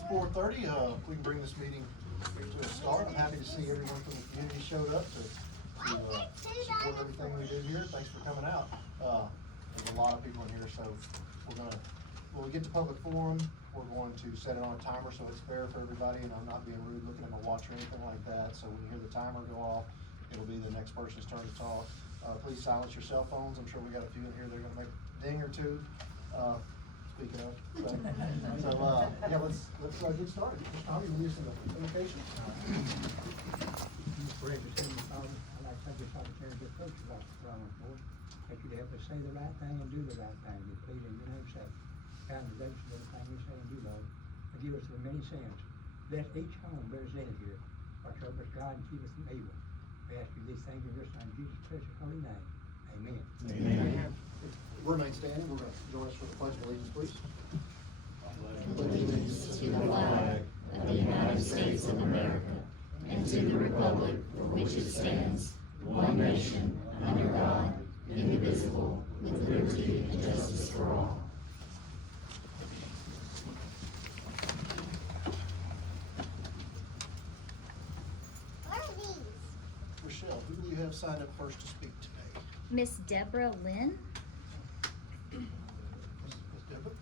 it's 4:30. We can bring this meeting to a start. I'm happy to see everyone from the community showed up to support everything we did here. Thanks for coming out. There's a lot of people in here, so when we get to public forum, we're going to set it on a timer so it's fair for everybody, and I'm not being rude looking at my watch or anything like that. So when you hear the timer go off, it'll be the next person's turn to talk. Please silence your cell phones. I'm sure we got a few in here that are gonna make a ding or two. Speaking of, yeah, let's get started. Mr. Tommy, will you use the invocation? Father, I'd like to thank you, Father, for the coaches off the throne, Lord. That you'd help us say the right thing and do the right thing. We plead in your name's sake. Foundation of everything we say and do, Lord. Forgive us for many sins. Bless each home represented here. Watch over us, God, and keep us from evil. We ask you these things in your Son, Jesus' precious holy name. Amen. Amen. Remain standing. We're going to join us for the Pledge of Allegiance, please. Allegiance to the flag of the United States of America and to the republic for which it stands, one nation, under God, indivisible, with liberty and justice for all. Rochelle, who do you have signed up first to speak today? Miss Deborah Lynn. Ms. Deborah?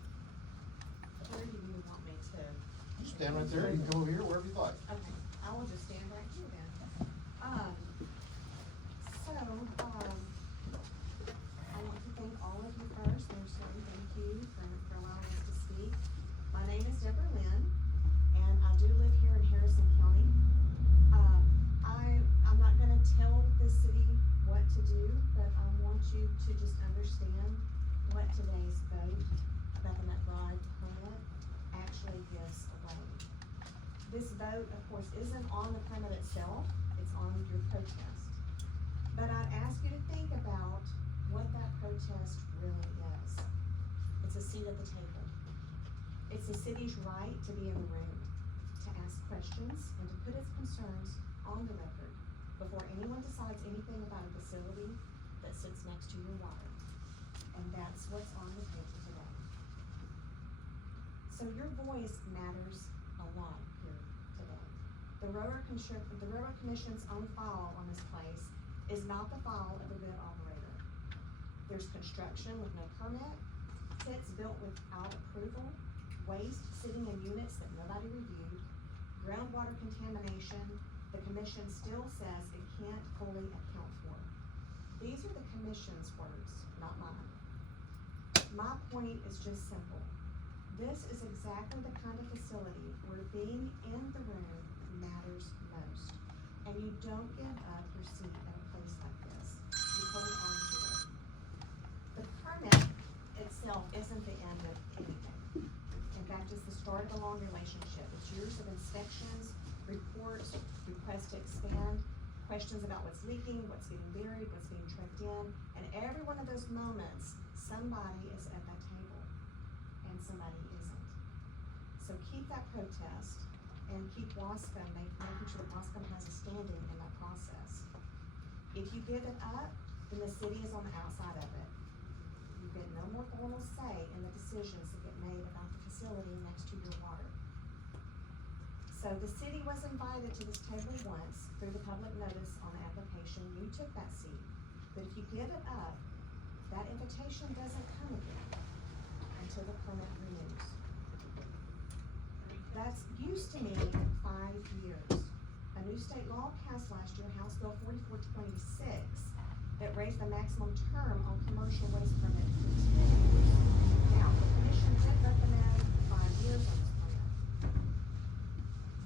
Where do you want me to? Stand right there. You can come over here, wherever you'd like. Okay, I will just stand right here then. I want to thank all of you first. Thank you for allowing us to speak. My name is Deborah Lynn, and I do live here in Harrison County. I'm not gonna tell the city what to do, but I want you to just understand what today's vote about the McBride permit actually gives away. This vote, of course, isn't on the permit itself, it's on your protest. But I'd ask you to think about what that protest really is. It's a seat at the table. It's the city's right to be in the room, to ask questions, and to put its concerns on the record before anyone decides anything about a facility that sits next to your water. And that's what's on the table today. So your voice matters a lot here today. The Railroad Commission's own file on this place is not the file of a good operator. There's construction with no permit, pits built without approval, waste sitting in units that nobody reviewed, groundwater contamination the commission still says it can't fully account for. These are the commission's words, not mine. My point is just simple. This is exactly the kind of facility where being in the room matters most. And you don't give up your seat at a place like this. You hold on to it. The permit itself isn't the end of anything. In fact, it's the start of a long relationship. It's years of inspections, reports, requests to expand, questions about what's leaking, what's getting buried, what's being trucked in, and every one of those moments, somebody is at that table, and somebody isn't. So keep that protest, and keep Wascom, making sure that Wascom has a standing in that process. If you give it up, then the city is on the outside of it. You get no more formal say in the decisions that get made about the facility next to your water. So the city was invited to this table once through the public notice on the application. You took that seat. But if you give it up, that invitation doesn't come again until the permit renews. That's used to mean 5 years. A new state law passed last year, House Bill 4426, that raised the maximum term on commercial waste permit to 10 years. Now, the commission did recommend 5 years on this permit.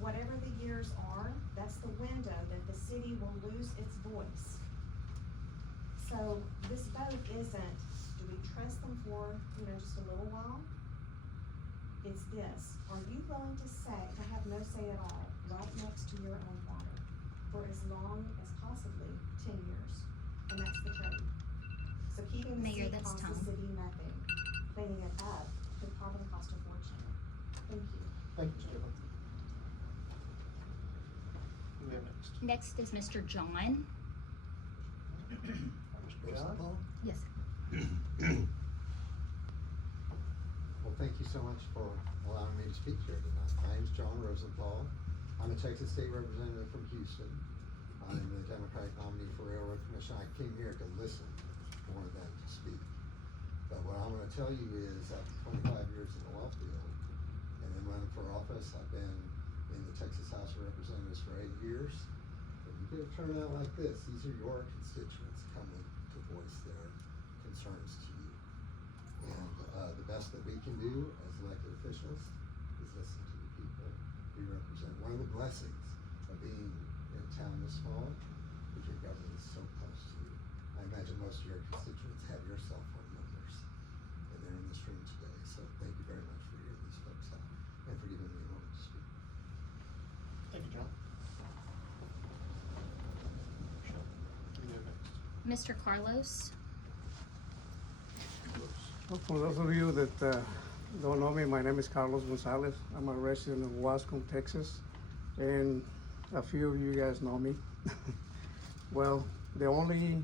Whatever the years are, that's the window that the city will lose its voice. So this vote isn't, do we trust them for, just a little while? It's this, are you willing to have no say at all, right next to your own water, for as long as possibly 10 years? And that's the trade. So keeping the Mayor, seat that's costs the Tom. city nothing. Cleaning it up could probably cost a fortune. Thank you. Thank you, Mr. Deborah. Who do we have next? Next is Mr. John. Mr. John? Yes. Well, thank you so much for allowing me to speak here tonight. My name's John Rosenthal. I'm a Texas State Representative from Houston. I'm the Democratic nominee for Railroad Commission. I came here to listen more than to speak. But what I'm gonna tell you is after 25 years in the law field and then running for office, I've been in the Texas House of Representatives for 8 years. When you get a turnout like this, these are your constituents coming to voice their concerns to you. And the best that we can do as elected officials is listen to the people we represent. One of the blessings of being in a town this small is your government is so close to you. I imagine most of your constituents have your cell phone numbers, and they're in this room today. So thank you very much for hearing these folks out and for giving me a moment to speak. Thank you, John. You go next. Mr. Carlos. Well, for those of you that don't know me, my name is Carlos Gonzalez. I'm a resident of Wascom, Texas, and a few of you guys know me. Well, the only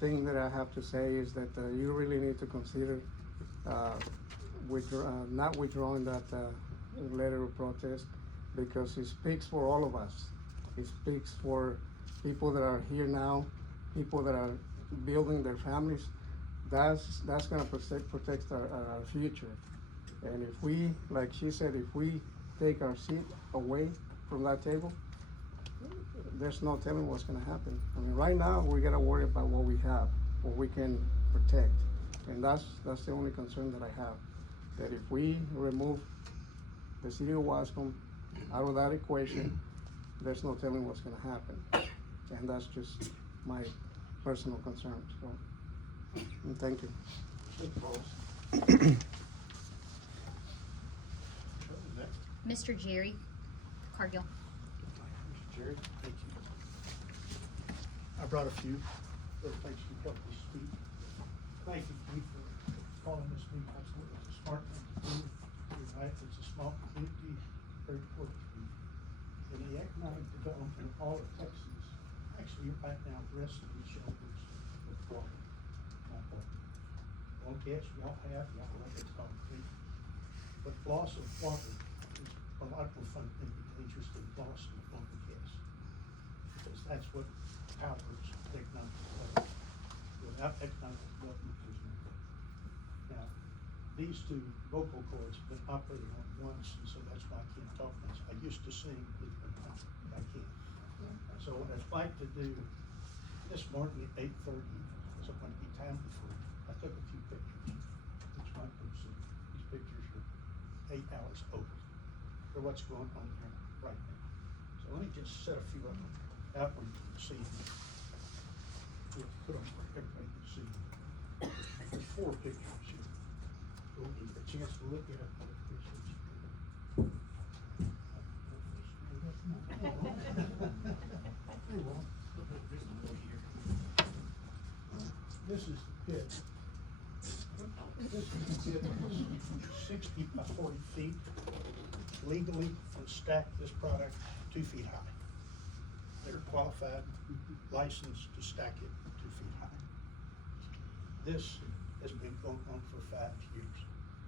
thing that I have to say is that you really need to consider not withdrawing that letter of protest, because it speaks for all of us. It speaks for people that are here now, people that are building their families. That's gonna protect our future. And if we, like she said, if we take our seat away from that table, there's no telling what's gonna happen. I mean, right now, we gotta worry about what we have, what we can protect. And that's the only concern that I have. That if we remove the city of Wascom out of that equation, there's no telling what's gonna happen. And that's just my personal concern, so. And thank you. Next. Mr. Jerry Cargill. Mr. Jerry, thank you. I brought a few little things to help me speak. Thank you, Keith, for calling this meeting. Absolutely, it's a smart thing to do. You're right, it's a small community, very important community. And the economic development of all of Texas, actually, you're right now resting the shoulders with water. Not water. Well, yes, y'all have it's concrete. But loss of water is a lot more fundamentally dangerous than loss of local gas. Because that's what powers economic development. Without economic development, there's no growth. Now, these two vocal cords have been operating on once, and so that's why I can't talk much. I used to sing, believe it or not, but I can't. So what I'd like to do, this morning at 8:30, so when it be time for, I took a few pictures. It's my person. These pictures are 8 hours old for what's going on here right now. So let me just set a few of them out where you can see them. We'll put them where everybody can see them. There's 4 pictures here. We'll give you a chance to look at it. This is the pit. This pit is 60 by 40 feet. Legally, can stack this product 2 feet high. They're qualified, licensed to stack it 2 feet high. This has been going on for 5 years.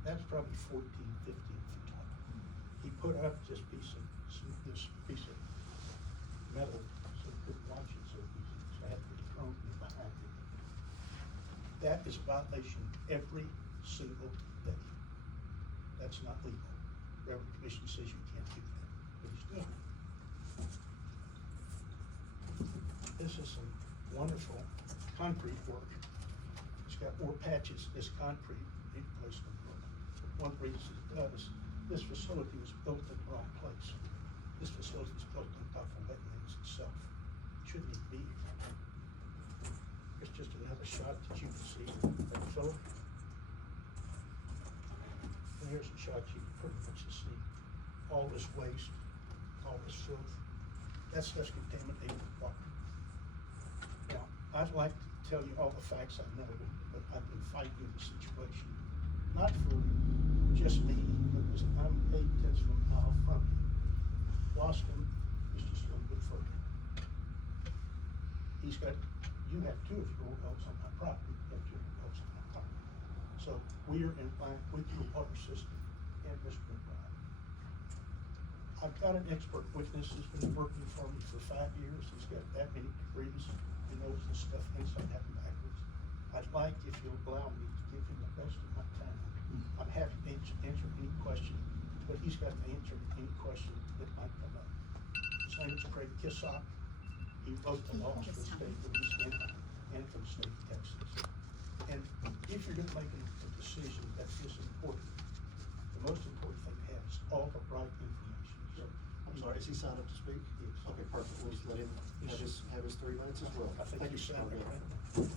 That's probably 14, 15 feet tall. He put up this piece of metal so he couldn't watch it so easy. So I had to put the drone behind it. That is a violation every single day. That's not legal. Railroad Commission says you can't do that, but he's doing it. This is some wonderful concrete work. It's got more patches. This concrete replacement work. One reason it does, this facility was built in the wrong place. This facility is built on top of wetlands itself. It shouldn't even be here. It's just another shot that you can see of Philip. And here's a shot you can pretty much see all this waste, all this filth. That's contaminated water. Now, I'd like to tell you all the facts I know, but I've been fighting the situation, not for just me, but because I'm 8/10 of a mile from you. Wascom is just a little bit further. You have 2 of your wells on my property, you have 2 of your wells on my property. So we are in line with your water system. and Mr. McBride. I've got an expert witness who's been working for me for 5 years. He's got that many degrees. He knows this stuff inside out and backwards. I'd like, if you'll allow me, to give him the best of my time. I'm happy to answer any question, but he's got to answer any question that might come up. His name is Craig Kissock. He wrote the laws for the state of Louisiana and for the state of Texas. And if you're gonna make a decision that is important, the most important thing to have is all the right information. So, I'm sorry, is he signed up to speak? Yes. Okay, perfect, we'll just let him have his 3 minutes as well. I think Thank you you, signed Mr. it, Cardell. right?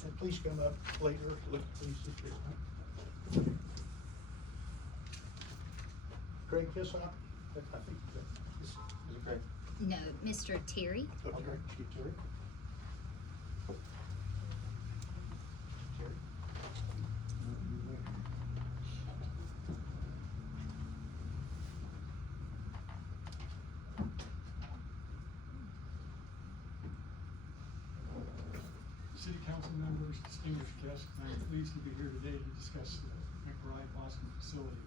And please come up later, look, please, if you're. Craig Kissock, I think, Is it okay? No, Mr. Terry. Okay, you Terry? Terry? City council members, distinguished guests, I am pleased to be here today to discuss the McBride Boston facility.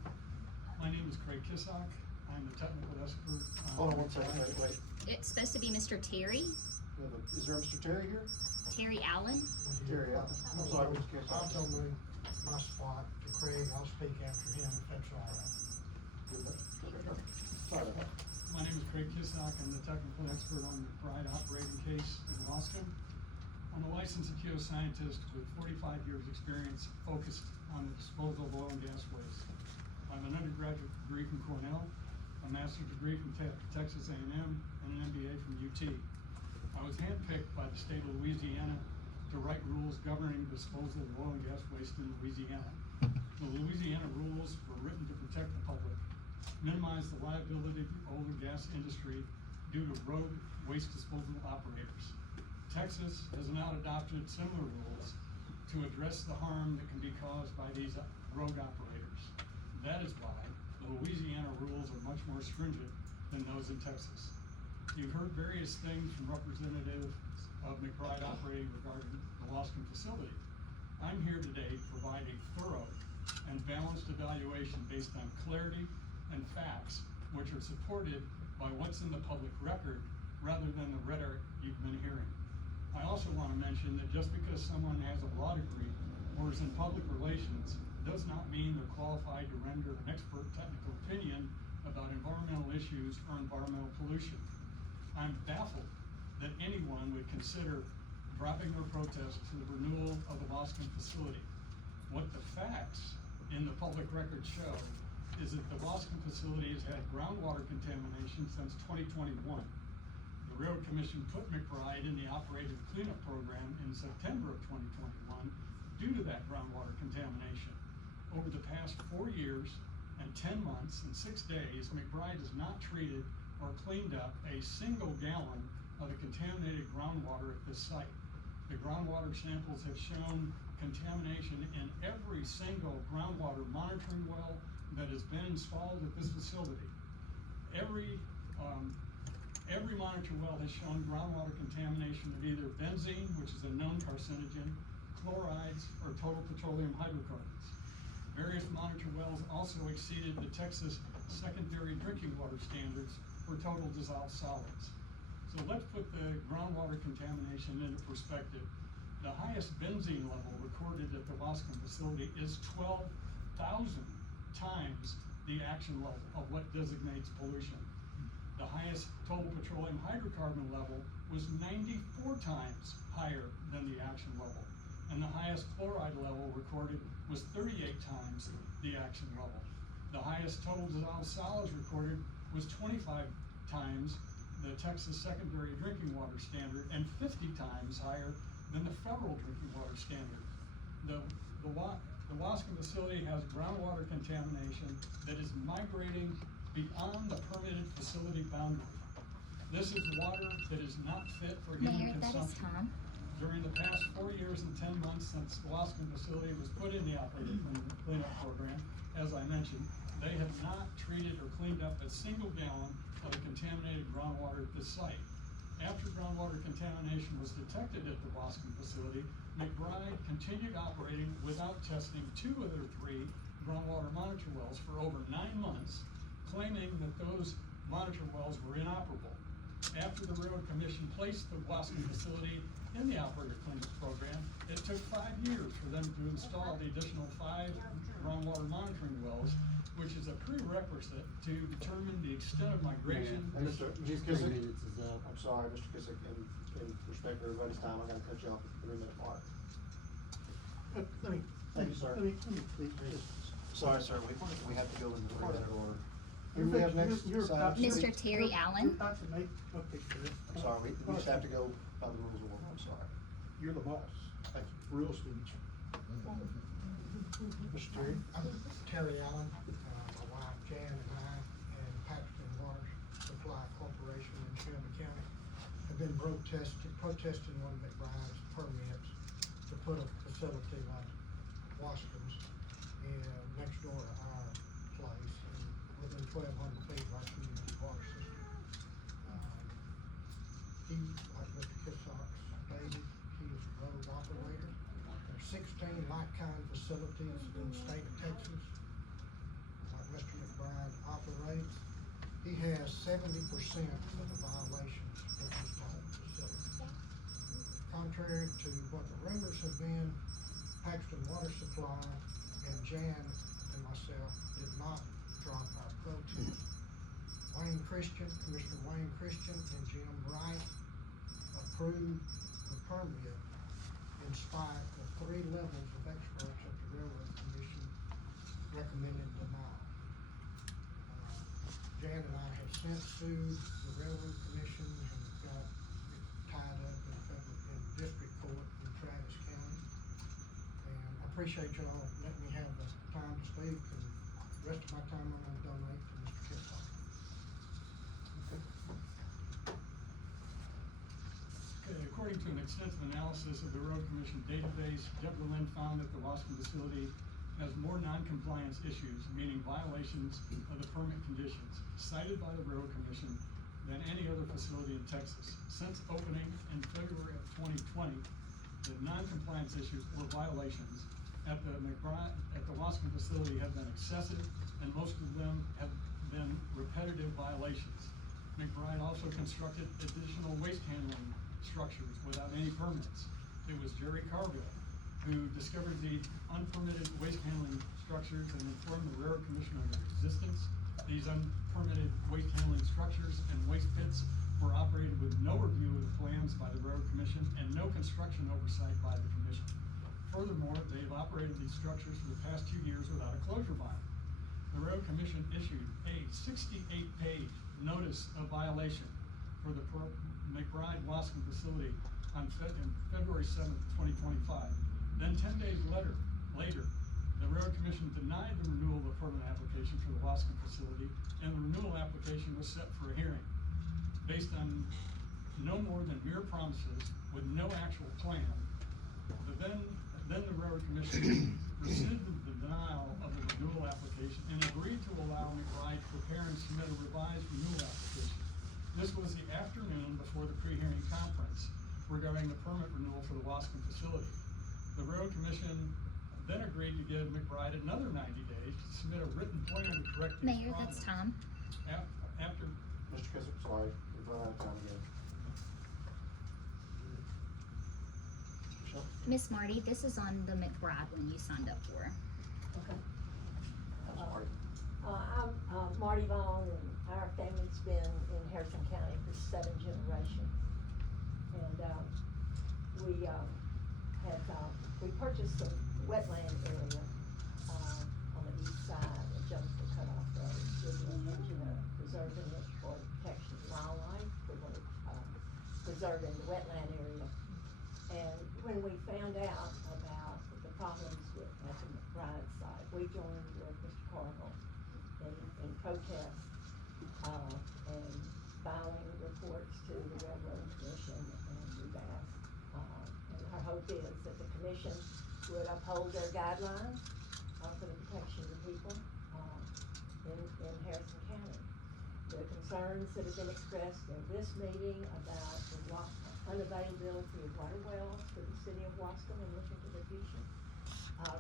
My name is Craig Kissock. I'm a technical expert. Hold on one second, wait. It's supposed to be Mr. Terry, Is there a Mr. Terry here? Terry Allen. Terry, I'm sorry, Mr. Kissock. I'll tell my spot to Craig, I'll speak after him if that's all right. Sorry about that. My name is Craig Kissock. I'm the technical expert on the McBride operating case in Wascom. I'm a licensed geoscientist with 45 years experience focused on the disposal of oil and gas waste. I have an undergraduate degree from Cornell, a master's degree from Texas A&M, and an MBA from UT. I was handpicked by the state of Louisiana to write rules governing disposal of oil and gas waste in Louisiana. The Louisiana rules were written to protect the public, minimize the liability of the oil and gas industry due to road waste disposal operators. Texas has now adopted similar rules to address the harm that can be caused by these road operators. That is why the Louisiana rules are much more stringent than those in Texas. You've heard various things from representatives of McBride operating regarding the Wascom facility. I'm here today to provide a thorough and balanced evaluation based on clarity and facts, which are supported by what's in the public record rather than the rhetoric you've been hearing. I also want to mention that just because someone has a law degree or is in public relations does not mean they're qualified to render an expert technical opinion about environmental issues or environmental pollution. I'm baffled that anyone would consider dropping their protest to the renewal of the Wascom facility. What the facts in the public record show is that the Wascom facility has had groundwater contamination since 2021. The Railroad Commission put McBride in the operated cleanup program in September of 2021 due to that groundwater contamination. Over the past 4 years and 10 months and 6 days, McBride has not treated or cleaned up a single gallon of the contaminated groundwater at this site. The groundwater samples have shown contamination in every single groundwater monitoring well that has been installed at this facility. Every monitor well has shown groundwater contamination of either benzene, which is a known carcinogen, chlorides, or total petroleum hydrocarbons. Various monitor wells also exceeded the Texas secondary drinking water standards for total dissolved solids. So let's put the groundwater contamination into perspective. The highest benzene level recorded at the Wascom facility is 12,000 times the action level of what designates pollution. The highest total petroleum hydrocarbon level was 94 times higher than the action level. And the highest chloride level recorded was 38 times the action level. The highest total dissolved solids recorded was 25 times the Texas secondary drinking water standard and 50 times higher than the federal drinking water standard. The Wascom facility has groundwater contamination that is migrating beyond the permitted facility boundary. This is water that is not fit for human Mayor, that is consumption. Tom. During the past 4 years and 10 months since the Wascom facility was put in the operated cleanup program, as I mentioned, they have not treated or cleaned up a single gallon of the contaminated groundwater at this site. After groundwater contamination was detected at the Wascom facility, McBride continued operating without testing 2 of their 3 groundwater monitor wells for over 9 months, claiming that those monitor wells were inoperable. After the Railroad Commission placed the Wascom facility in the operator cleanup program, it took 5 years for them to install the additional 5 groundwater monitoring wells, which is a prerequisite to determine the extent of migration. And Mr. 3 Kissick, minutes is up. I'm sorry, Mr. Kissick, in respect to everybody's time, I gotta cut you off at the 3-minute mark. Thank you, sir. Let me please, Sorry, sir, we have to go in the 3-minute order. Who You're do we have fixing- next? you're about to- Mr. Terry Allen. You're about to make, okay, good. I'm sorry, we just have to go by the rules of order, I'm sorry. You're the boss. Thank you. Real speech. Mr. Terry? I'm Terry Allen, my wife Jan and I, and Paxton Water Supply Corporation in Shelby County have been protesting one of McBride's permits to put a facility like Wascom's next door to our place, and within 1,200 feet of our community water system. He, like Mr. Kissock stated, he is a road operator. There's 16 like-kind facilities in the state of Texas, like Mr. McBride operates. He has 70% of the violations of his own facility. Contrary to what the rumors have been, Paxton Water Supply and Jan and myself did not drop our protest. Commissioner Wayne Christian and Jim Wright approved the permit in spite of 3 levels of experts at the Railroad Commission recommended denial. Jan and I have since sued the Railroad Commission and got it tied up in district court in Travis County. And I appreciate y'all letting me have the time to speak, and the rest of my time I'm gonna donate to Mr. Kissock. Okay, according to an extensive analysis of the Railroad Commission database, Deborah Lynn found that the Wascom facility has more non-compliance issues, meaning violations of the permit conditions cited by the Railroad Commission than any other facility in Texas. Since opening in February of 2020, the non-compliance issues or violations at the Wascom facility have been excessive, and most of them have been repetitive violations. McBride also constructed additional waste handling structures without any permits. It was Jerry Carville who discovered the unpermitted waste handling structures and informed the Railroad Commission of their existence. These unpermitted waste handling structures and waste pits were operated with no review of the plans by the Railroad Commission and no construction oversight by the Commission. Furthermore, they've operated these structures for the past 2 years without a closure bond. The Railroad Commission issued a 68-page notice of violation for the McBride Wascom facility on February 7th, 2025. Then 10 days later, the Railroad Commission denied the renewal of the permit application for the Wascom facility, and the renewal application was set for a hearing. Based on no more than mere promises with no actual plan, then the Railroad Commission rescinded the denial of the renewal application and agreed to allow McBride to prepare and submit a revised renewal application. This was the afternoon before the pre-hearing conference regarding the permit renewal for the Wascom facility. The Railroad Commission then agreed to give McBride another 90 days to submit a written plan to correct these Mayor, problems. that's Tom. After, Mr. Kissick, sorry, we've run out of time again. Michelle? Miss Marty, this is on the McBride one you signed up for. Okay. Sorry. I'm Marty Vaughn, and our family's been in Harrison County for 7 generations. And we purchased some wetland area on the east side of Jonesville Cutoff Road with the intention of preserving it for protection of wildlife. We're going to preserve in the wetland area. And when we found out about the problems at the McBride site, we joined with Mr. Carville in protest and filing reports to the Railroad Commission, and we've asked, and our hope is that the commission would uphold their guidelines for the protection of the people in Harrison County. The concerns that have been expressed in this meeting about the unavailability of water wells for the city of Wascom and looking to the future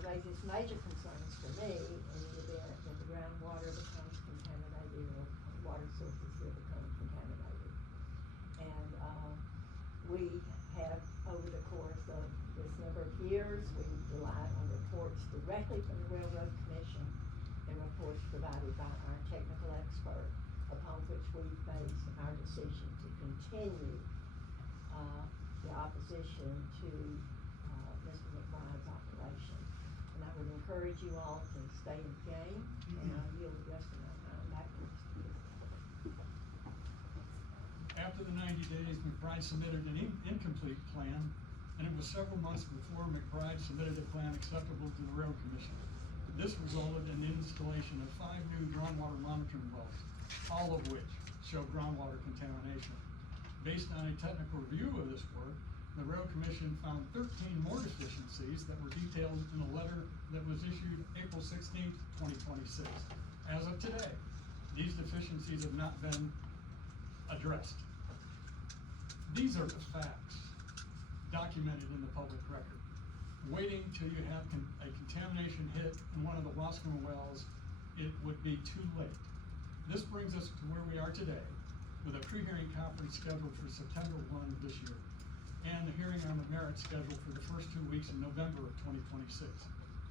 raises major concerns for me in the event that the groundwater becomes contaminated or water sources will become contaminated. And, we have, over the course of this number of years, we've relied on reports directly from the Railroad Commission and reports provided by our technical expert, upon which we've based our decision to continue, the opposition to, Mr. McBride's operation. And I would encourage you all to stay in the game, and I'll yield the rest of my time back to Mr. Gibson. After the 90 days, McBride submitted an incomplete plan, and it was several months before McBride submitted a plan acceptable to the Railroad Commission. This resulted in the installation of 5 new groundwater monitoring wells, all of which show groundwater contamination. Based on a technical review of this work, the Railroad Commission found 13 more deficiencies that were detailed in a letter that was issued April 16th, 2026. As of today, these deficiencies have not been addressed. These are the facts documented in the public record. Waiting till you have a contamination hit in one of the Wascoma wells, it would be too late. This brings us to where we are today, with a pre-hearing conference scheduled for September 1 this year, and the hearing on the merits scheduled for the first 2 weeks in November of 2026.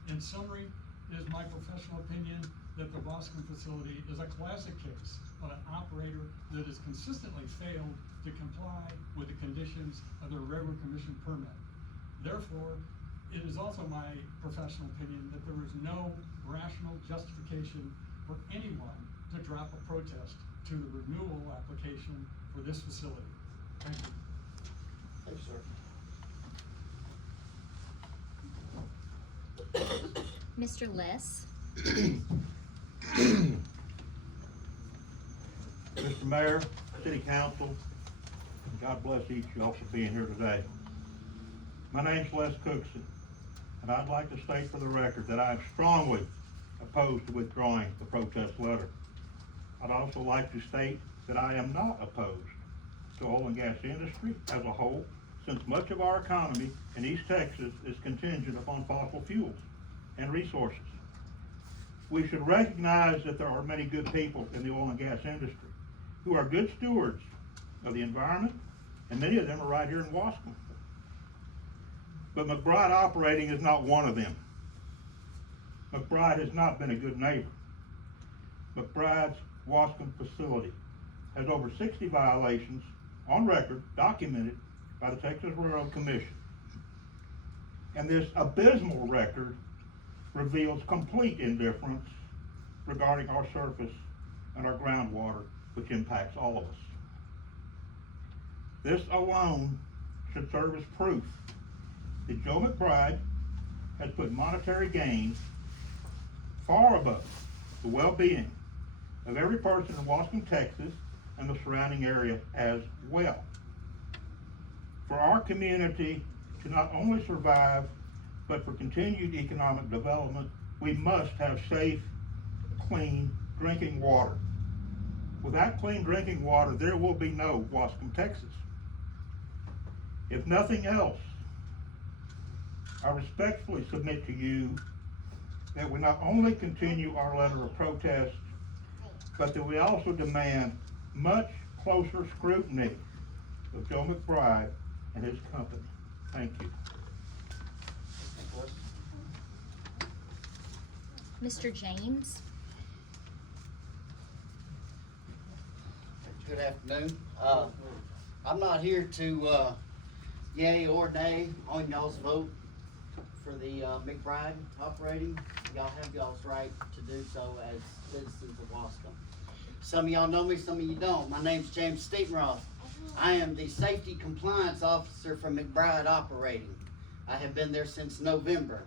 In summary, it is my professional opinion that the Wascom facility is a classic case of an operator that has consistently failed to comply with the conditions of the Railroad Commission permit. Therefore, it is also my professional opinion that there is no rational justification for anyone to drop a protest to the renewal application for this facility. Thank you. Thank you, sir. Mr. Liss? Mr. Mayor, City Council, God bless each of y'all for being here today. My name's Les Cookson, and I'd like to state for the record that I am strongly opposed to withdrawing the protest letter. I'd also like to state that I am not opposed to oil and gas industry as a whole, since much of our economy in East Texas is contingent upon fossil fuels and resources. We should recognize that there are many good people in the oil and gas industry who are good stewards of the environment, and many of them are right here in Wascom. But McBride Operating is not one of them. McBride has not been a good neighbor. McBride's Wascom facility has over 60 violations on record documented by the Texas Railroad Commission. And this abysmal record reveals complete indifference regarding our surface and our groundwater, which impacts all of us. This alone should serve as proof that Joe McBride has put monetary gains far above the well-being of every person in Wascom, Texas, and the surrounding area as well. For our community to not only survive, but for continued economic development, we must have safe, clean drinking water. Without clean drinking water, there will be no Wascom, Texas. If nothing else, I respectfully submit to you that we not only continue our letter of protest, but that we also demand much closer scrutiny of Joe McBride and his company. Thank you. Mr. James? Good afternoon. I'm not here to yay or nay on y'all's vote for the McBride Operating. Y'all have y'all's right to do so as citizens of Wascom. Some of y'all know me, some of you don't. My name's James Steepenroth. I am the Safety Compliance Officer for McBride Operating. I have been there since November.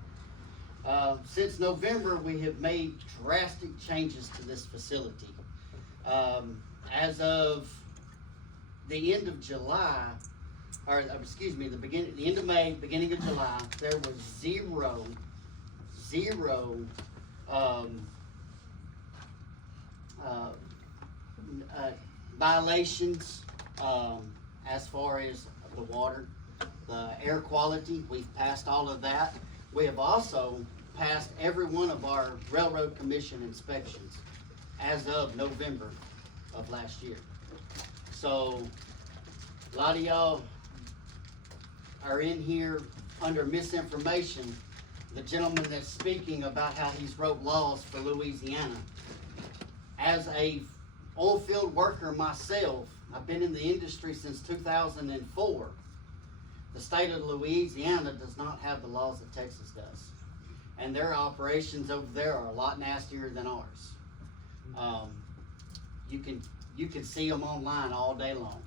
Since November, we have made drastic changes to this facility. As of the end of July, or excuse me, the end of May, beginning of July, there was zero violations as far as the water, the air quality. We've passed all of that. We have also passed every one of our Railroad Commission inspections as of November of last year. So, a lot of y'all are in here under misinformation. The gentleman that's speaking about how he's wrote laws for Louisiana. As a oil field worker myself, I've been in the industry since 2004. The state of Louisiana does not have the laws that Texas does. And their operations over there are a lot nastier than ours. You can see them online all day long.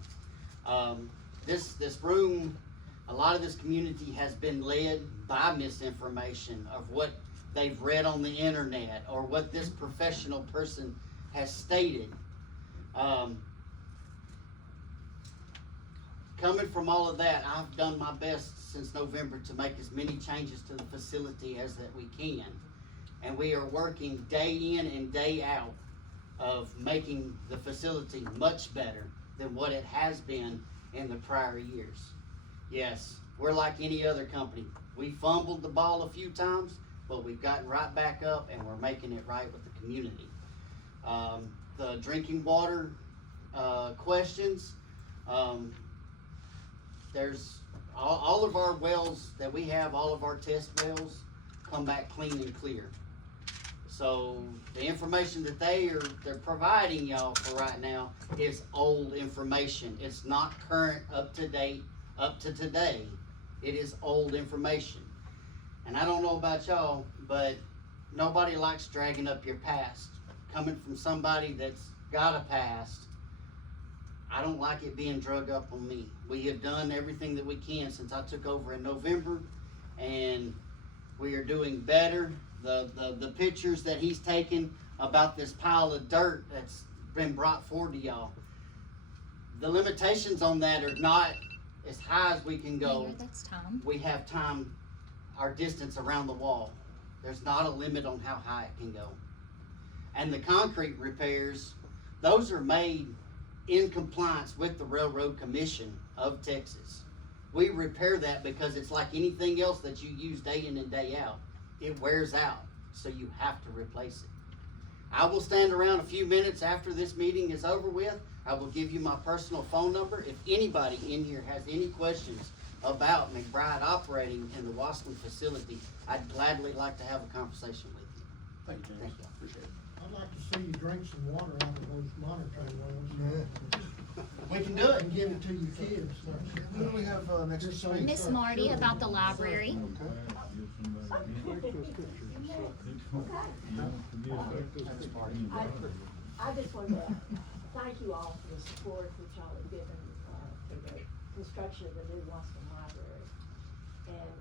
This room, a lot of this community has been led by misinformation of what they've read on the internet or what this professional person has stated. Coming from all of that, I've done my best since November to make as many changes to the facility as that we can. And we are working day in and day out of making the facility much better than what it has been in the prior years. Yes, we're like any other company. We fumbled the ball a few times, but we've gotten right back up and we're making it right with the community. The drinking water questions, there's all of our wells that we have, all of our test wells come back clean and clear. So the information that they're providing y'all for right now is old information. It's not current, up to date, up to today. It is old information. And I don't know about y'all, but nobody likes dragging up your past. Coming from somebody that's got a past, I don't like it being drug up on me. We have done everything that we can since I took over in November, and we are doing better. The pictures that he's taken about this pile of dirt that's been brought forward to y'all, the limitations on that are not as high as we can go. Mayor, that's Tom. We have time, our distance around the wall. There's not a limit on how high it can go. And the concrete repairs, those are made in compliance with the Railroad Commission of Texas. We repair that because it's like anything else that you use day in and day out. It wears out, so you have to replace it. I will stand around a few minutes after this meeting is over with. I will give you my personal phone number. If anybody in here has any questions about McBride operating in the Wascom facility, I'd gladly like to have a conversation with you. Thank you, James. Thank you. Appreciate it. I'd like to see you drink some water out of those monitoring wells. We can do it. And give it to your kids. Who do we have next to speak? Miss Marty about the library. I just wanted to thank you all for the support that y'all have given, for the construction of the new Wascom Library. And,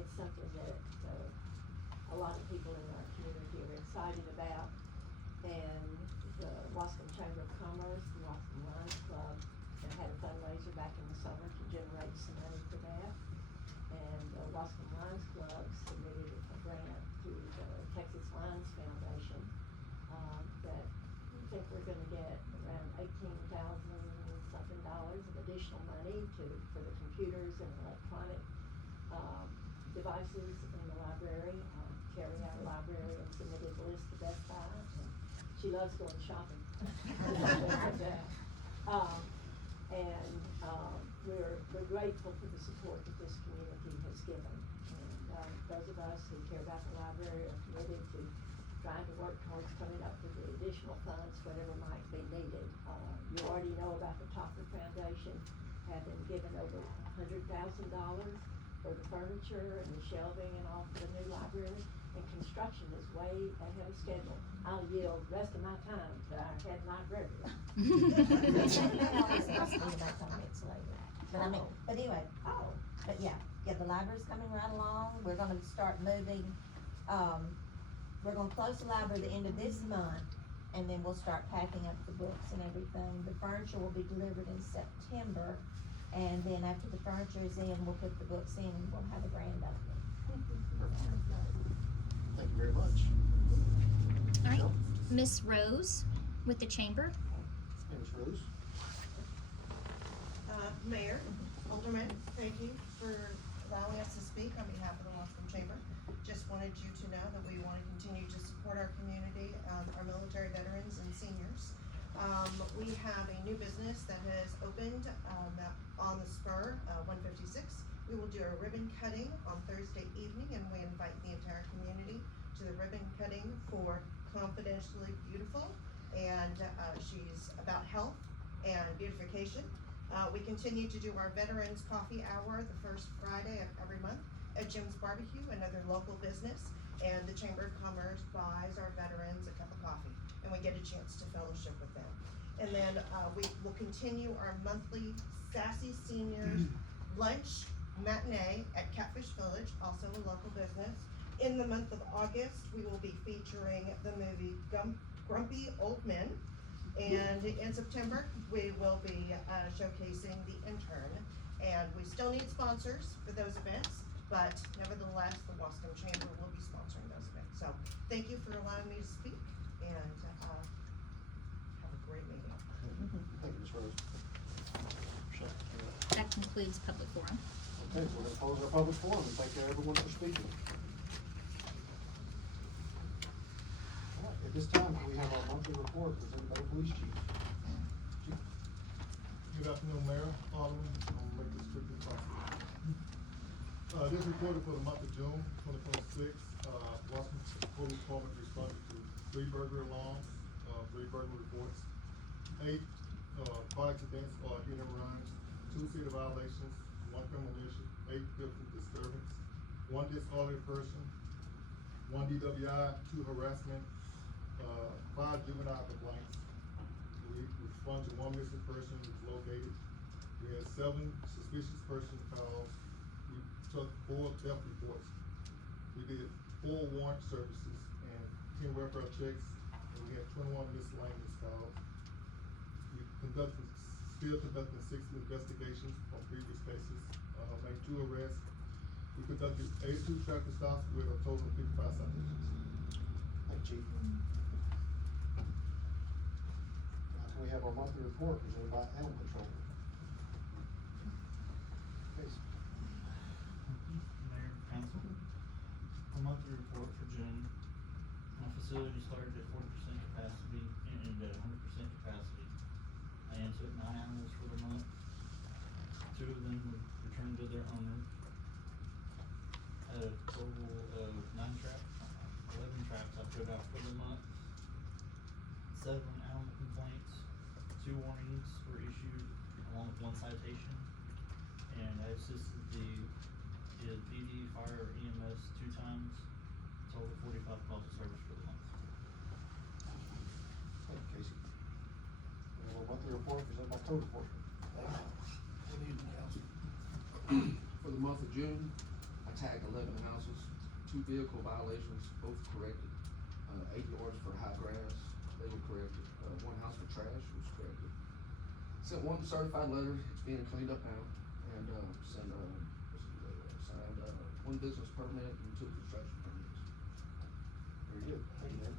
it's something that, a lot of people in our community are excited about. And the Wascom Chamber of Commerce, the Wascom Lions Club, they had a fundraiser back in the summer to generate some money for that. And the Wascom Lions Club submitted a grant to the Texas Lions Foundation, that I think we're gonna get around $18,000 something of additional money for the computers and electronic, devices in the library. Terry, our librarian, submitted a list to Best Buy, and she loves going shopping. We're grateful for the support that this community has given. And, those of us who care about the library are committed to trying to work towards coming up with the additional funds, whatever might be needed. You already know about the Topper Foundation, having given over $100,000 for the furniture and the shelving and all for the new library. And construction is way ahead of schedule. I'll yield the rest of my time to our head librarian. But anyway, but yeah, the library's coming right along. We're gonna start moving, we're gonna close the library at the end of this month, and then we'll start packing up the books and everything. The furniture will be delivered in September, and then after the furniture is in, we'll put the books in, and we'll have a grand opening. Thank you very much. All right, Miss Rose with the chamber. Hey, Ms. Rose. Mayor, Alderman, thank you for allowing us to speak on behalf of the Wascom Chamber. just wanted you to know that we want to continue to support our community, our military veterans and seniors. We have a new business that has opened, on the spur, 156. We will do a ribbon cutting on Thursday evening, and we invite the entire community to the ribbon cutting for Confidentially Beautiful. And, she's about health and beautification. We continue to do our Veterans Coffee Hour the first Friday of every month at Jim's Barbecue, another local business. And the Chamber of Commerce buys our veterans a cup of coffee, and we get a chance to fellowship with them. And then, we will continue our monthly Sassy Seniors Lunch Matinee at Catfish Village, also a local business. In the month of August, we will be featuring the movie Grumpy Old Men. And in September, we will be showcasing The Intern. And we still need sponsors for those events, but nevertheless, the Wascom Chamber will be sponsoring those events. So thank you for allowing me to speak, and have a great meeting. Thank you, Ms. Rose. That concludes public forum. Okay, so we're gonna close our public forum, and thank you everyone for speaking. All right, at this time, we have our monthly report presented by the police chief. Chief. Good afternoon, Mayor, Alderman, I'm gonna make this quick as possible. This report is for the month of June, 2026, Washington Police Department responded to 3 burglary alarms, 3 burglary reports, 8, car accidents or hit and runs, 2 city violations, 1 criminal issue, 8 physical disturbance, 1 disorderly person, 1 DWI, 2 harassment, 5 juvenile complaints. We responded to 1 missing person who was located. We had 7 suspicious person calls. We took 4 theft reports. We did 4 warrant services and 10 welfare checks, and we had 21 miscellaneous calls. We still conducting 6 investigations on previous cases, made 2 arrests. We conducted 82 traffic stops with a total of 55 citations. Thank you, Chief. We have our monthly report presented by Animal Control. Case. Mayor, Council, our monthly report for June, my facility started at 40% capacity and ended at 100% capacity. I took 9 animals for the month. 2 of them were returned to their owner. Had a total of 9 traps, 11 traps I put out for the month. 7 animal complaints, 2 warnings were issued along with 1 citation. And I assisted the PD, fire, or EMS 2 times, total 45 calls of service for the month. Thank you, Casey. We have our monthly report presented by Code Enforcement. Good evening, Council. For the month of June, I tagged 11 houses, 2 vehicle violations, both corrected. 8 orders for high grass, they were corrected. 1 house for trash was corrected. Sent 1 certified letter, it's being cleaned up now, and signed 1 business permit and 2 construction permits. Very good. Thank you, Dan.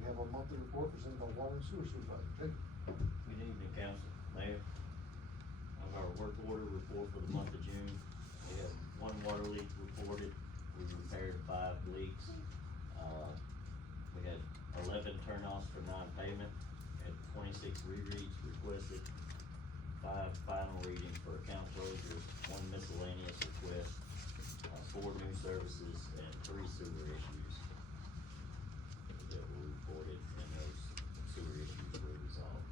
We have our monthly report presented by Water and Sewer Supervisor. Jacob. Good evening, Council, Mayor. On our work order report for the month of June, we had 1 water leak reported. We repaired 5 leaks. We had 11 turn-offs for non-payment, had 26 rereads requested, 5 final readings for account closures, 1 miscellaneous request, 4 new services, and 3 sewer issues that were reported, and those sewer issues were resolved.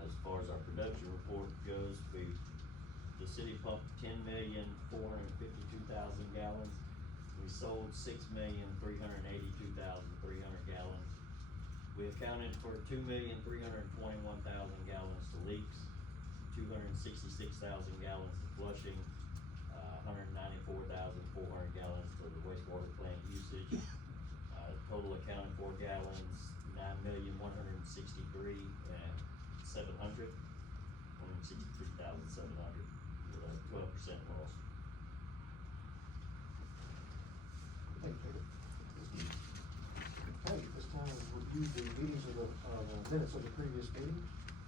As far as our production report goes, the city pumped 10,452,000 gallons. We sold 6,382,300 gallons. We accounted for 2,321,000 gallons to leaks, 266,000 gallons to flushing, 194,400 gallons to the wastewater plant usage. Total accounted for gallons, 9,163,700, 163,700, with a 12% loss. Thank you, Jacob. Okay, at this time, we've reviewed the meetings of the minutes of the previous meeting.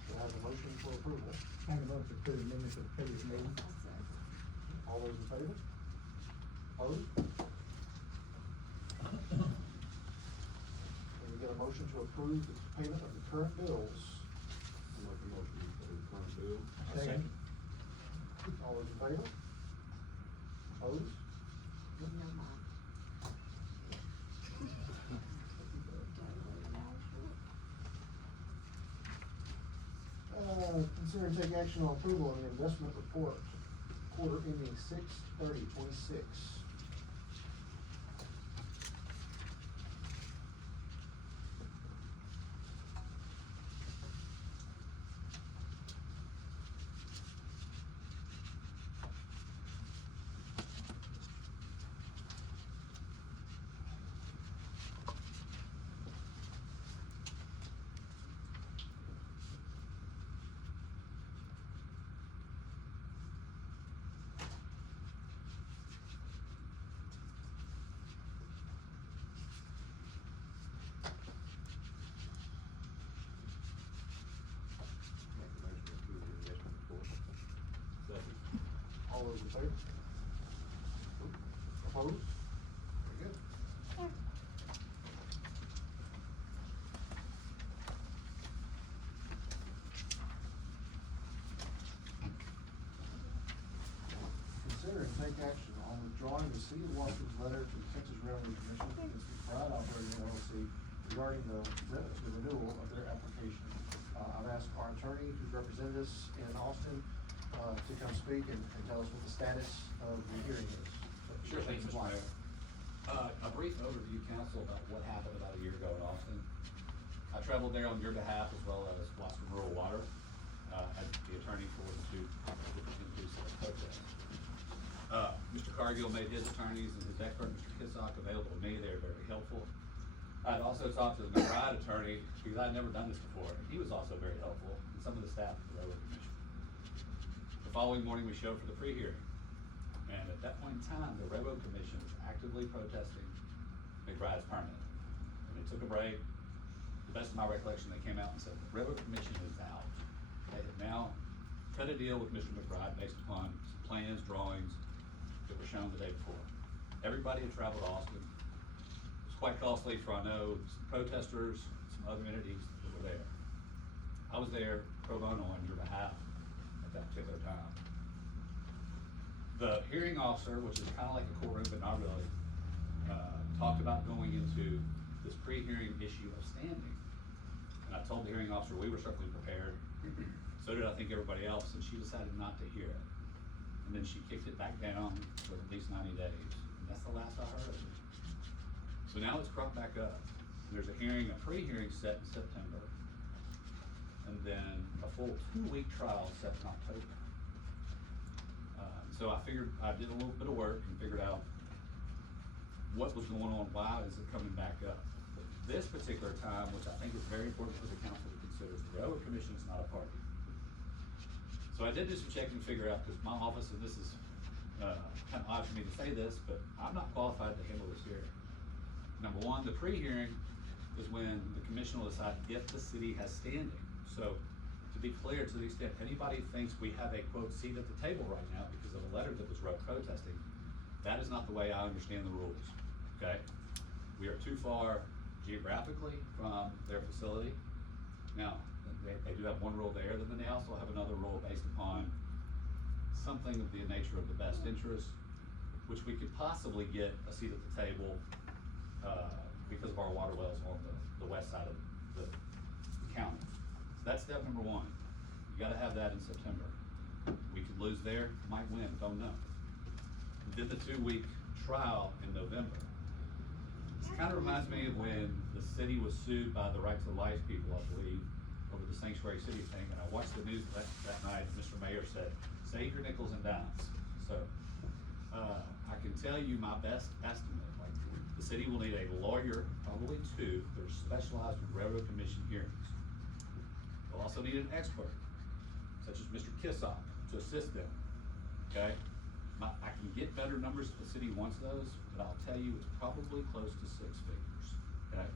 Do I have a motion for approval? Make a motion to approve the minutes of the previous meeting. All those in favor? Opposed? Can we get a motion to approve the payment of the current bills? I'll make a motion to pay the current bill. Second. All those in favor? Opposed? Consider and take action on approval of the investment report, quarter ending 6/30/26. Make a motion to approve the investment report. Second. All those in favor? Opposed? Very good. Consider and take action on withdrawing the City of Washington's letter to the Texas Railroad Commission against McBride Operating LLC regarding the renewal of their application. I've asked our attorney who's represented us in Austin, to come speak and tell us what the status of the hearing is. Sure, thanks, Mr. Mayor. A brief overview, council, about what happened about a year ago in Austin. I traveled there on your behalf as well as Wasco Rural Water, as the attorney for the two protests. Mr. Cargill made his attorneys and his expert, Mr. Kissock, available to me. They were very helpful. I'd also talked to the McBride attorney, because I'd never done this before, and he was also very helpful, and some of the staff at the Railroad Commission. The following morning, we showed for the pre-hearing, and at that point in time, the Railroad Commission was actively protesting McBride's permit. And they took a break. To the best of my recollection, they came out and said, the Railroad Commission is out. They have now cut a deal with Mr. McBride based upon some plans, drawings that were shown the day before. Everybody had traveled to Austin. It was quite costly for, I know, some protesters, some other entities that were there. I was there pro bono on your behalf at that particular time. The hearing officer, which is kind of like a courtroom, but not really, talked about going into this pre-hearing issue of standing. And I told the hearing officer we were certainly prepared. So did I think everybody else, and she decided not to hear it. And then she kicked it back down for at least 90 days. And that's the last I heard of it. So now it's cropped back up. There's a hearing, a pre-hearing set in September. And then a full 2-week trial set in October. So I figured, I did a little bit of work and figured out what was going on, why is it coming back up. But this particular time, which I think is very important for the council to consider, the Railroad Commission is not a party. So I did do some checking to figure out, because my office, and this is kind of odd for me to say this, but I'm not qualified to handle this hearing. Number one, the pre-hearing is when the commission will decide if the city has standing. So to be clear, to the extent anybody thinks we have a quote seat at the table right now because of a letter that was wrote protesting, that is not the way I understand the rules, okay? We are too far geographically from their facility. Now, they do have one rule there, then they also have another rule based upon something of the nature of the best interest, which we could possibly get a seat at the table because of our water wells on the west side of the county. So that's step number one. You gotta have that in September. We could lose there, might win, don't know. Did the 2-week trial in November. This kind of reminds me of when the city was sued by the Right to Life people, I believe, over the Sanctuary City thing, and I watched the news that night, and Mr. Mayor said, save your nickels and dimes. So, I can tell you my best estimate, like, the city will need a lawyer, probably 2, that are specialized in Railroad Commission hearings. They'll also need an expert, such as Mr. Kissock, to assist them, okay? I can get better numbers if the city wants those, but I'll tell you, it's probably close to 6 figures, okay?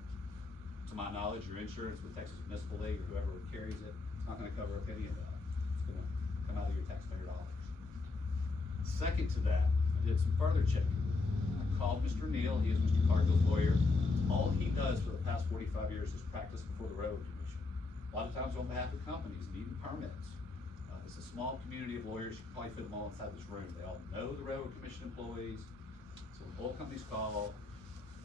To my knowledge, your insurance with Texas Municipal League or whoever carries it, it's not gonna cover a penny of that. It's gonna come out of your taxpayer dollars. Second to that, I did some further checking. called Mr. Neal, he is Mr. Cargill's lawyer. All he does for the past 45 years is practice before the Railroad Commission. A lot of times on behalf of companies needing permits. It's a small community of lawyers, you can probably fit them all inside this room. They all know the Railroad Commission employees, so when oil companies call,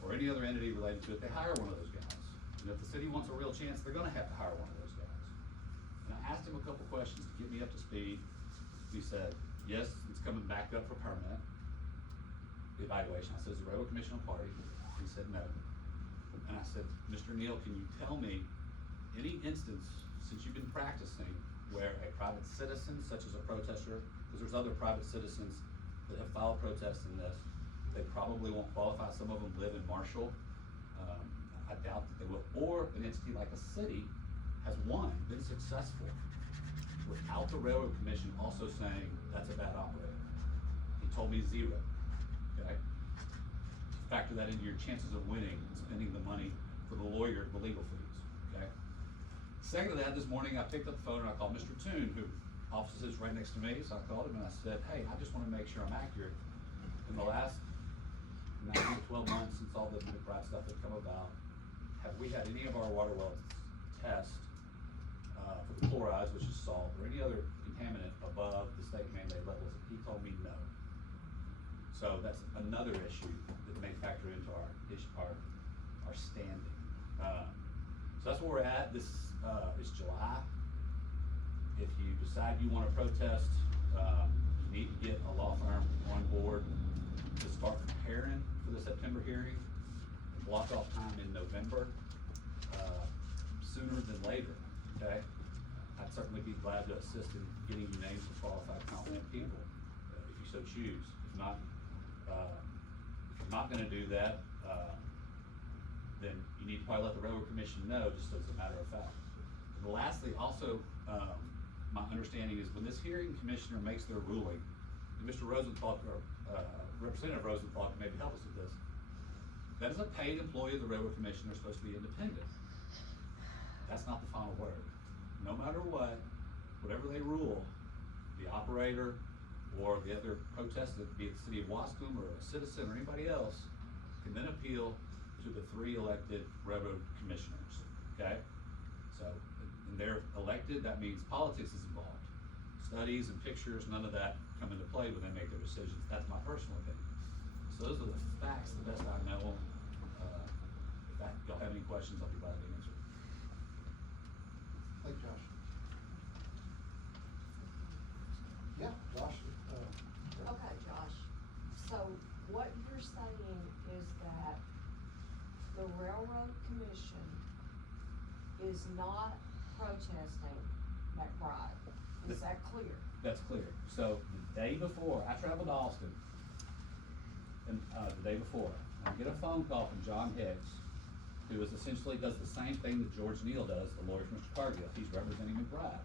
or any other entity related to it, they hire one of those guys. And if the city wants a real chance, they're gonna have to hire one of those guys. And I asked him a couple questions to get me up to speed. He said, yes, it's coming back up for permit evaluation. I said, is the Railroad Commission a party? He said, no. And I said, Mr. Neal, can you tell me any instance since you've been practicing where a private citizen, such as a protester, because there's other private citizens that have filed protests in this, they probably won't qualify. Some of them live in Marshall. I doubt that they will. Or an entity like a city has won, been successful, without the Railroad Commission also saying that's a bad operator. He told me 0. Okay? Factor that into your chances of winning and spending the money for the lawyer, the legal fees. Okay? Second to that, this morning I picked up the phone and I called Mr. Toon, who office is right next to me. So I called him and I said, hey, I just want to make sure I'm accurate. In the last 9 to 12 months since all the McBride stuff had come about, have we had any of our water wells test for the chlorides, which is salt, or any other contaminant above the state mandated levels? He told me no. So that's another issue that may factor into our standing. So that's where we're at. This is July. If you decide you want to protest, you need to get a law firm on board to start preparing for the September hearing. Block off time in November, sooner than later, okay? I'd certainly be glad to assist in getting you names of qualified, competent people, if you so choose. If you're not gonna do that, then you need to probably let the Railroad Commission know, just as a matter of fact. And lastly, also, my understanding is when this hearing commissioner makes their ruling, and Mr. Rosenthal, or Representative Rosenthal can maybe help us with this, that is a paid employee of the Railroad Commission. They're supposed to be independent. That's not the final word. No matter what, whatever they rule, the operator or the other protester, be it the city of Wascom or a citizen or anybody else, can then appeal to the 3 elected railroad commissioners, okay? So, and they're elected, that means politics is involved. Studies and pictures, none of that come into play when they make their decisions. That's my personal opinion. So those are the facts, the best I know. If y'all have any questions, I'll be glad to answer. Thank you, Josh. Yeah, Josh. Okay, Josh, so what you're saying is that the Railroad Commission is not protesting McBride, is that clear? That's clear. So the day before, I traveled to Austin, and the day before, I get a phone call from John Hicks, who is essentially does the same thing that George Neal does, the lawyer from Mr. Cargill. He's representing McBride.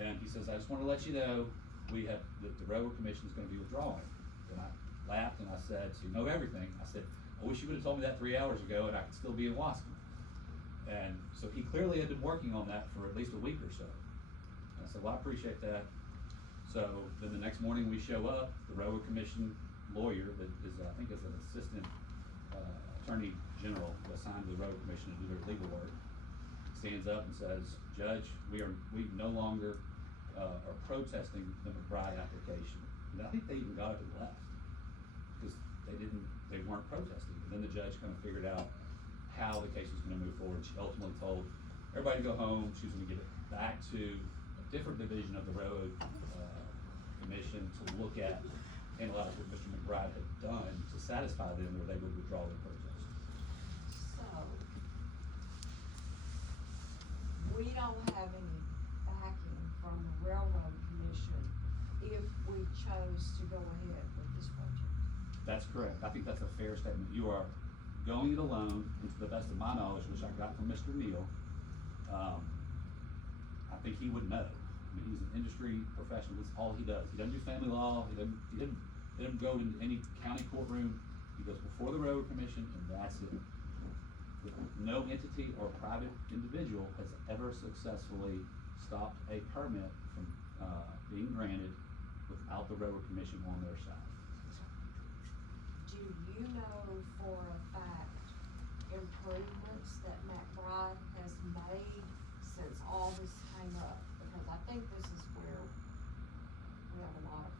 And he says, I just want to let you know, we have, the Railroad Commission is going to be withdrawing. And I laughed and I said, so you know everything. I said, I wish you would have told me that 3 hours ago and I could still be in Wascom. And so he clearly had been working on that for at least a week or so. And I said, well, I appreciate that. So then the next morning we show up, the Railroad Commission lawyer that is, I think is an assistant attorney general assigned to the Railroad Commission to do their legal work, stands up and says, Judge, we no longer are protesting the McBride application. And I think they even got it and left because they weren't protesting. And then the judge kind of figured out how the case was going to move forward. She ultimately told everybody to go home. She was going to give it back to a different division of the Railroad Commission to look at, analyze what Mr. McBride had done to satisfy them where they would withdraw their protest. So, we don't have any backing from the Railroad Commission if we chose to go ahead with this project. That's correct. I think that's a fair statement. You are going it alone, and to the best of my knowledge, which I got from Mr. Neal, I think he would know. I mean, he's an industry professional. That's all he does. He doesn't do family law. He doesn't go to any county courtroom. He goes before the Railroad Commission, and that's it. No entity or private individual has ever successfully stopped a permit from being granted without the Railroad Commission on their side. Do you know for a fact improvements that McBride has made since all this came up? Because I think this is where we have a lot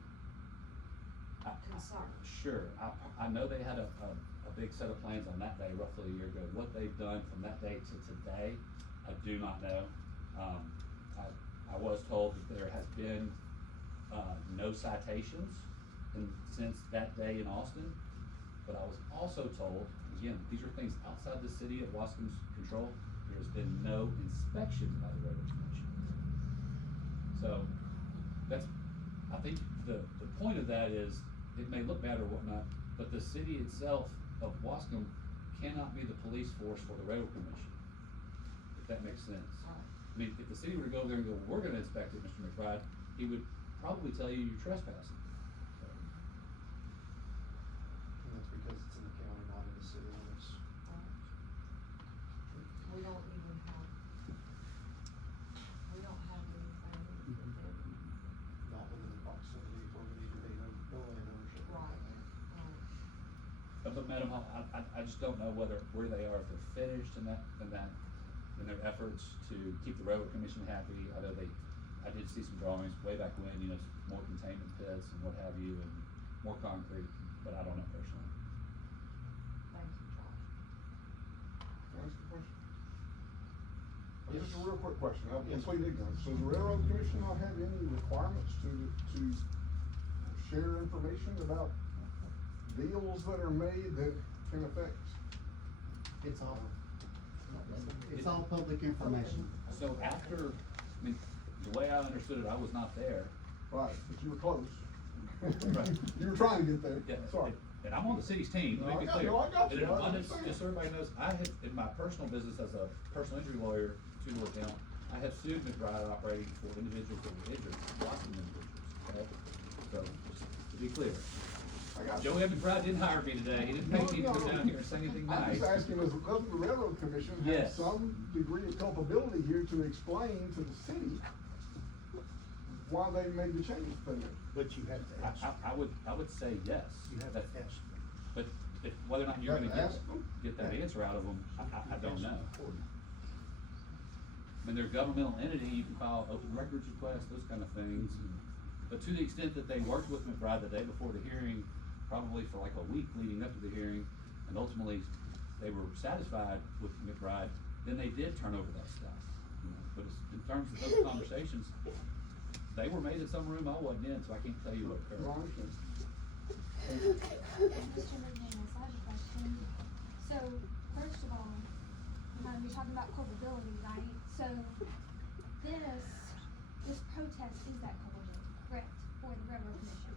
of concern. Sure, I know they had a big set of plans on that day roughly a year ago. What they've done from that day to today, I do not know. I was told that there has been, no citations since that day in Austin. But I was also told, again, these are things outside the city of Wascom's control, there has been no inspection by the Railroad Commission. So, that's, I think the point of that is, it may look bad or whatnot, but the city itself of Wascom cannot be the police force for the Railroad Commission, if that makes sense. I mean, if the city were to go there and go, we're gonna inspect it, Mr. McBride, he would probably tell you you're trespassing. And that's because it's in the county, not in the city limits. We don't even have, we don't have anything within. Not within the proximity where we need to be, no land ownership. Right. But Madam Hall, I just don't know where they are, if they're finished in their efforts to keep the Railroad Commission happy. I know I did see some drawings way back when, more containment pits and what have you, and more concrete, but I don't know personally. Thank you, Josh. Can I ask a question? Just a real quick question, I'm complete ignorance. Does the Railroad Commission not have any requirements to share information about deals that are made that can affect? It's all public information. So after, the way I understood it, I was not there. Right, but you were close. Right. You were trying to get there, Yeah, sorry. And I'm on the city's team, let me be clear. No, I got you. And in I abundance, understand. just so everybody knows, I have, in my personal business as a personal injury lawyer, two-door town, I have sued McBride operating for individuals that were injured, lots of individuals, okay? So, just to be clear. Joey McBride didn't hire me today, he didn't pay me to come down here and say anything I'm nice. just asking, doesn't the Railroad Commission have Yes. some degree of culpability here to explain to the city why they made the change they made? But you have to ask. I would say yes. You have to ask. But if, whether or not you're You gonna have to ask them? get that answer out of them, I don't know. I mean, they're a governmental entity, you can file open records requests, those kind of things. But to the extent that they worked with McBride the day before the hearing, probably for like a week leading up to the hearing, and ultimately they were satisfied with McBride, then they did turn over that stuff. But in terms of those conversations, they were made in some room I wasn't in, so I can't tell you what occurred. Mr. McManus, I have a question. So, first of all, you're talking about culpability, right? So, this protest is that culpability, correct, for the Railroad Commission?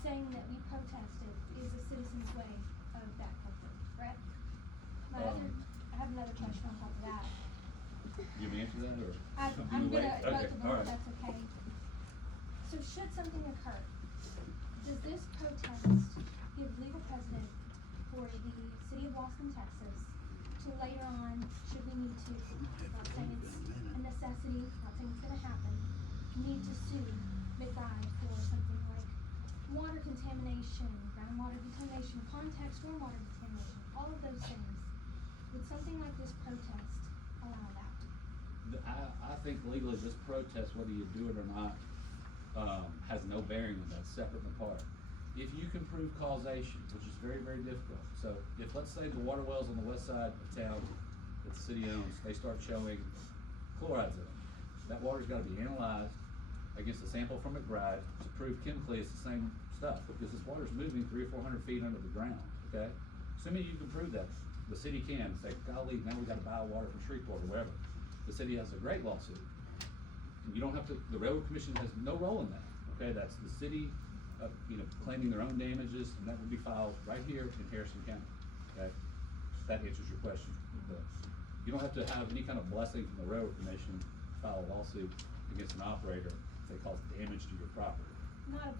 Saying that we protested is a citizen's way of that culpability, correct? I have another question on top of that. You want me to answer that, or? I'm you gonna, wait? both Okay, of them, all if right. that's okay. So should something occur, does this protest give legal precedent for the city of Austin, Texas, to later on, should we need to, not saying it's a necessity, not saying it's gonna happen, need to sue McBride for something like water contamination, groundwater contamination, contact stormwater contamination, all of those things? Would something like this protest allow that? I think legally this protest, whether you do it or not, has no bearing on that, separate and apart. If you can prove causation, which is very, very difficult, so if, let's say, the water wells on the west side of town that the city owns, they start showing chlorides in them, that water's gotta be analyzed against a sample from McBride to prove chemically it's the same stuff, because this water's moving 300 or 400 feet under the ground, okay? Assuming you can prove that, the city can say, golly, now we gotta buy water from Shreveport or wherever. The city has a great lawsuit. And you don't have to, the Railroad Commission has no role in that, okay? That's the city, claiming their own damages, and that would be filed right here in Harrison County, okay? That answers your question. You don't have to have any kind of blessing from the Railroad Commission to file a lawsuit against an operator if they cause damage to your property. Not a